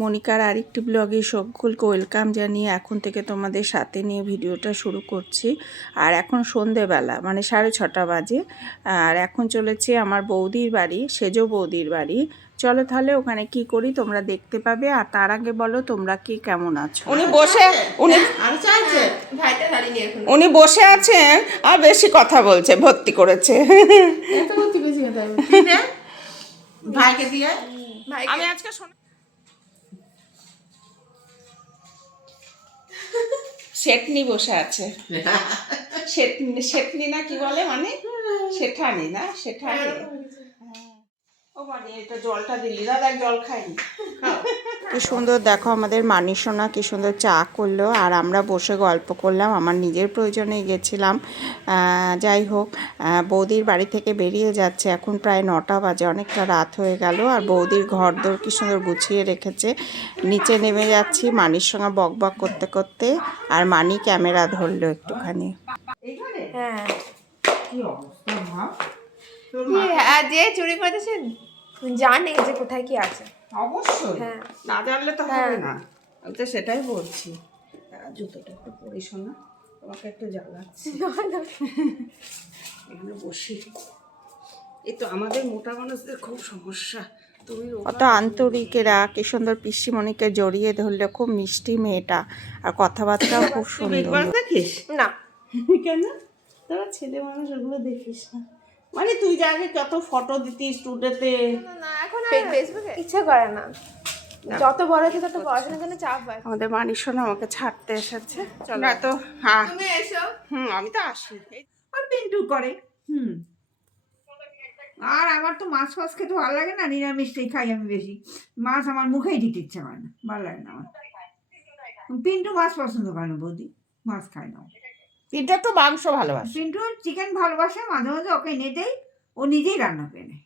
মনিকার আরেকটি ব্লগে সকলকে ওয়েলকাম জানিয়ে এখন থেকে তোমাদের সাথে নিয়ে ভিডিওটা শুরু করছি। আর এখন সন্ধেবেলা মানে 6:30 বাজে। আর এখন চলেছি আমার বৌদির বাড়ি, সেজো বৌদির বাড়ি। চলো তাহলে ওখানে কি করি তোমরা দেখতে পাবে। আর তার আগে বলো তোমরা কি কেমন আছো। উনি বসে আছেন আর বেশি কথা বলছে, ভর্তি করেছে। আমি আজকে শেঠনি বসে আছে। শেঠনি না কি বলে, মানে শেঠানি না, শেঠানি। ও মানে এটা জলটা দিলি, দাদা জল খাইনি। কি সুন্দর দেখো আমাদের মানিসোনা কি সুন্দর চা করলো আর আমরা বসে গল্প করলাম। আমার নিজের প্রয়োজনে গেছিলাম। যাই হোক, বৌদির বাড়ি থেকে বেরিয়ে যাচ্ছে, এখন প্রায় 9টা বাজে, অনেকটা রাত হয়ে গেল। আর বৌদির ঘরদোর কি সুন্দর গুছিয়ে রেখেছে। নিচে নেমে যাচ্ছি মানির সঙ্গে বক বক করতে করতে। আর মানি ক্যামেরা ধরলো একটুখানি। হ্যাঁ, যে চুরি করেছে জানে যে কোথায় কি আছে। অবশ্যই, হ্যাঁ, না জানলে তো হবে না। আমি তো সেটাই বলছি। জুতোটা একটু পরে শোনা, তোমাকে একটু জ্বালাচ্ছি। এখানে বসি। এই তো আমাদের মোটা মানুষদের খুব সমস্যা। কত আন্তরিকেরা, কি সুন্দর পিসিমণিকে জড়িয়ে ধরলে, খুব মিষ্টি মেয়েটা আর কথাবার্তাও খুব সুন্দর। দেখিস না কেন তোরা ছেলে মানুষ ওগুলো দেখিস না? মানে তুই যে আগে কত ফটো দিতিস স্টুডিওতে। না, এখন ফেসবুকে ইচ্ছা করে না। যত বড় হচ্ছে তত পড়াশোনার জন্য চাপ হয়। আমাদের মানিসোনা আমাকে ছাড়তে এসেছে। চলো তো। হ্যাঁ তুমি এসো। আমি তো আসি। আর পিন্টু করে। আর আমার তো মাছ ফাছ খেতে ভালো লাগে না, নিরামিষটাই খাই আমি বেশি। মাছ আমার মুখেই দিতে ইচ্ছে করে না, ভালো লাগে না আমার। পিন্টু মাছ পছন্দ করে না, বৌদি মাছ খায় না। এটা তো মাংস ভালোবাসে। পিন্টু চিকেন ভালোবাসে, মাঝে মাঝে ওকে এনে দেয়, ও নিজেই রান্না করে নেয়।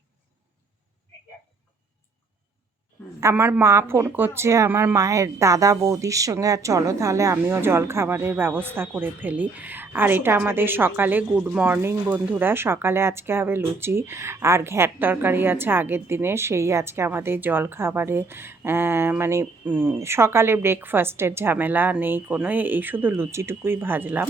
আমার মা ফোন করছে আমার মায়ের দাদা বৌদির সঙ্গে। আর চলো তাহলে আমিও জল খাবারের ব্যবস্থা করে ফেলি। আর এটা আমাদের সকালে গুড মর্নিং বন্ধুরা। সকালে আজকে হবে লুচি আর ঘ্যাট তরকারি আছে আগের দিনে, সেই আজকে আমাদের জল খাবারে মানে সকালে ব্রেকফাস্টের ঝামেলা নেই কোনো, এই শুধু লুচিটুকুই ভাজলাম।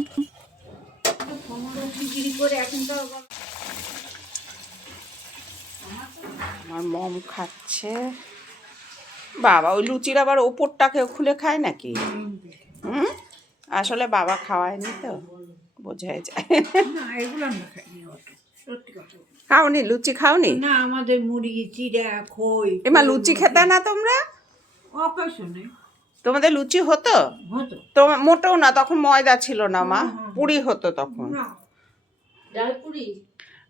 আমার মম খাচ্ছে। বাবা ওই লুচির আবার ওপরটাকে খুলে খায় নাকি? আসলে বাবা খাওয়ায়নি তো, বোঝাই যায়। খাওনি লুচি? খাওনি না, আমাদের মুড়ি চিড়া খই। এমা লুচি খেতে না তোমরা? তোমাদের লুচি হতো? তো মোটেও না, তখন ময়দা ছিল না মা, পুরি হতো তখন।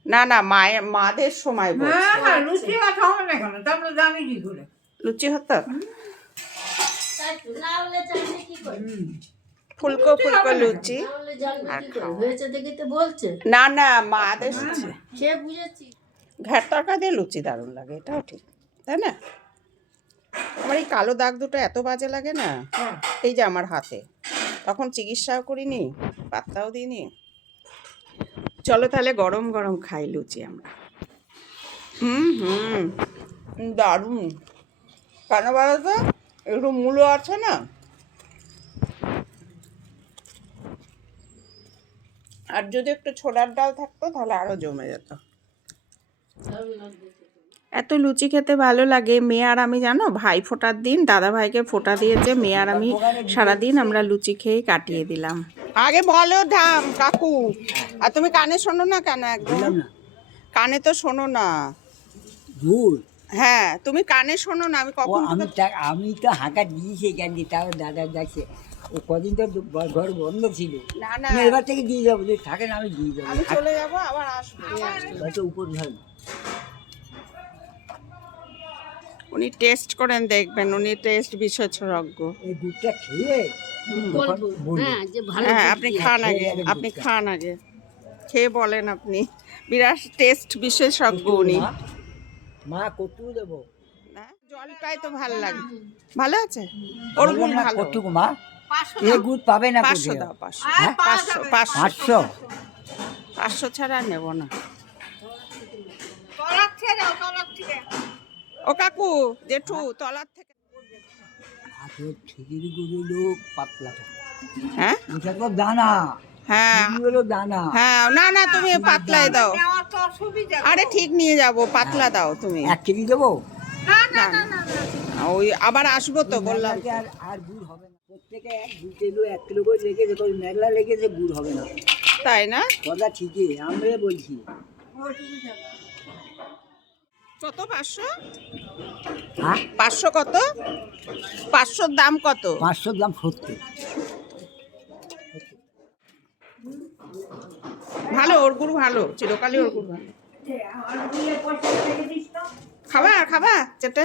না না, মাদের সময় লুচি খাওয়া না কেন, তোমরা জানি কি করে লুচি হতো। ফুলকো ফুলকো লুচি। না না, মাদের ঘ্যাট তরকা দিয়ে লুচি দারুণ লাগে, এটাও ঠিক, তাই না? আমার এই কালো দাগ দুটো এত বাজে লাগে না, এই যে আমার হাতে, তখন চিকিৎসাও করিনি, পাত্তাও দিইনি। চলো তাহলে গরম গরম খাই লুচি আমরা। দারুণ। কেন বলো তো, একটু মূলো আছে না, আর যদি একটু ছোলার ডাল থাকতো তাহলে আরো জমে যেত। এত লুচি খেতে ভালো লাগে। মেয়ে আর আমি জানো, ভাই ফোটার দিন দাদা ভাইকে ফোটা দিয়েছে, মেয়ে আর আমি সারাদিন আমরা লুচি খেয়ে কাটিয়ে দিলাম। আগে বলো ধাম কাকু, আর তুমি কানে শোনো না কেন? একদম কানে তো শোনো না। হ্যাঁ তুমি কানে শোনো না। আমি কখন আমি তো হাঁকা দিয়েছি কেন, তাও দাদা যাচ্ছে, ও কদিন তো ঘর বন্ধ ছিল। না না, এবার থেকে দিয়ে যাবো, যদি থাকে না আমি দিয়ে যাবো। আমি চলে যাবো, আবার আসবো। হয়তো উপর ঘর। উনি টেস্ট করেন, দেখবেন উনি টেস্ট বিশেষজ্ঞ। এই দুধটা খেয়ে হ্যাঁ আপনি খান আগে, আপনি খান আগে, খেয়ে বলেন। আপনি বিরাট টেস্ট বিশেষজ্ঞ উনি। মা কতটুকু দেবো? জলটাই তো ভালো লাগে। ভালো আছে ওর গুণ ভালো। কতটুকু মা? এই গুড় পাবে না। 500 দাও, 500 500 500 ছাড়া নেব না। ও কাকু জেঠু তলার থেকে আসলে খিচুড়ি গুঁড়ো হলো পাতলাটা, হ্যাঁ ওটা তো দানা, হ্যাঁ খিচুড়ি হলো দানা। হ্যাঁ, না না তুমি পাতলাই দাও। নেওয়ার তো অসুবিধা। আরে ঠিক নিয়ে যাব, পাতলা দাও তুমি। 1 কেজি দেবো? না ওই আবার আসবো তো বললাম। মেঘলাতে আর গুড় হবে না, প্রত্যেকে 2 কিলো 1 কিলো করে লেগেছে, ওই মেঘলা লেগেছে, গুড় হবে না। তাই না? কথা ঠিকই, আমরা বলছি। কত 500? হ্যাঁ 500 কত? 500 দাম কত? 500 দাম 70। ভালো, ওর গুড় ভালো, চিরকালই ওর গুড় ভালো। খাবা খাবা যেটা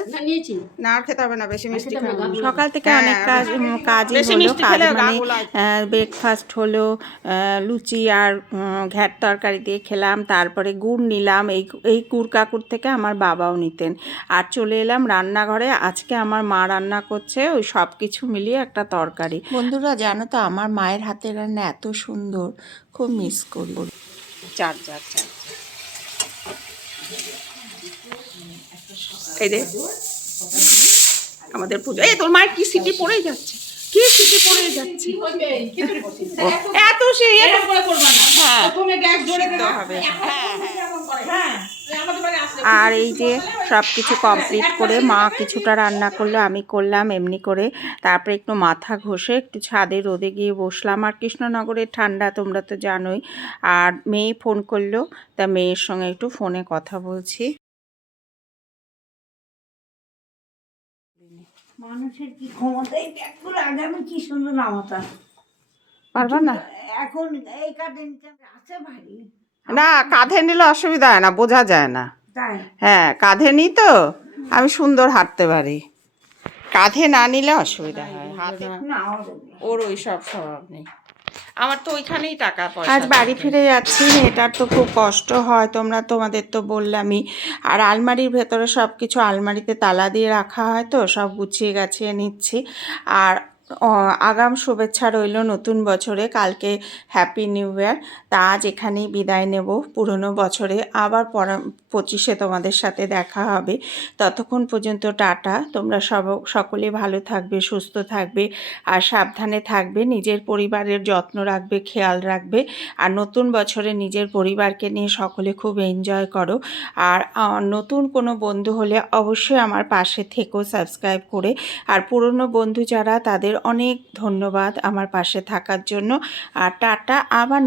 না, আর খেতে হবে না, বেশি মিষ্টি খাবে না। সকাল থেকে অনেক কাজই বেশি হলো। মিষ্টি কাজ খেলে গা মানে গোলায়। ব্রেকফাস্ট হলো, লুচি আর ঘ্যাট তরকারি দিয়ে খেলাম, তারপরে গুড় নিলাম। এই গুড় কাকুর থেকে আমার বাবাও নিতেন। আর চলে এলাম রান্নাঘরে। আজকে আমার মা রান্না করছে ওই সব কিছু মিলিয়ে একটা তরকারি। বন্ধুরা জানো তো, আমার মায়ের হাতের রান্না এত সুন্দর, খুব মিস করি। চার চার চার এই রে আমাদের পুজো। এই তোর মায়ের কি সিটি পড়েই যাচ্ছে, কি সিটি পড়েই যাচ্ছে। ও, এত সে হ্যাঁ সিদ্ধ হবে। আর এই যে সব কিছু কমপ্লিট করে মা কিছুটা রান্না করলো, আমি করলাম এমনি করে। তারপরে একটু মাথা ঘষে একটু ছাদে রোদে গিয়ে বসলাম। আর কৃষ্ণনগরের ঠান্ডা তোমরা তো জানোই। আর মেয়ে ফোন করলো, তা মেয়ের সঙ্গে একটু ফোনে কথা বলছি। মানুষের কি ক্ষমতা, এই ব্যাগগুলো আগে আমি কি সুন্দর নামাতাম, পারবা না? এখন এই কাঠে নিতে আছে ভারী। না কাঁধে নিলে অসুবিধা হয় না, বোঝা যায় না। তাই হ্যাঁ কাঁধে নিই তো আমি সুন্দর হাঁটতে পারি, কাঁধে না নিলে অসুবিধা হয়। হাতে না আমাদের না। ওর ওই সব স্বভাব নেই, আমার তো ওইখানেই টাকা পয়সা। আজ বাড়ি ফিরে যাচ্ছি, মেয়েটার তো খুব কষ্ট হয়, তোমাদের তো বললামই। আর আলমারির ভেতরে সব কিছু আলমারিতে তালা দিয়ে রাখা হয়, তো সব গুছিয়ে গাছিয়ে নিচ্ছি। আর আগাম শুভেচ্ছা রইল নতুন বছরে, কালকে হ্যাপি নিউ ইয়ার। তা আজ এখানেই বিদায় নেব পুরনো বছরে, আবার 25-এ তোমাদের সাথে দেখা হবে। ততক্ষণ পর্যন্ত টাটা। তোমরা সকলে ভালো থাকবে, সুস্থ থাকবে আর সাবধানে থাকবে, নিজের পরিবারের যত্ন রাখবে, খেয়াল রাখবে। আর নতুন বছরে নিজের পরিবারকে নিয়ে সকলে খুব এনজয় করো। আর নতুন কোনো বন্ধু হলে অবশ্যই আমার পাশে থেকো সাবস্ক্রাইব করে। আর পুরনো বন্ধু যারা, তাদের অনেক ধন্যবাদ আমার পাশে থাকার জন্য। আর টাটা, আবার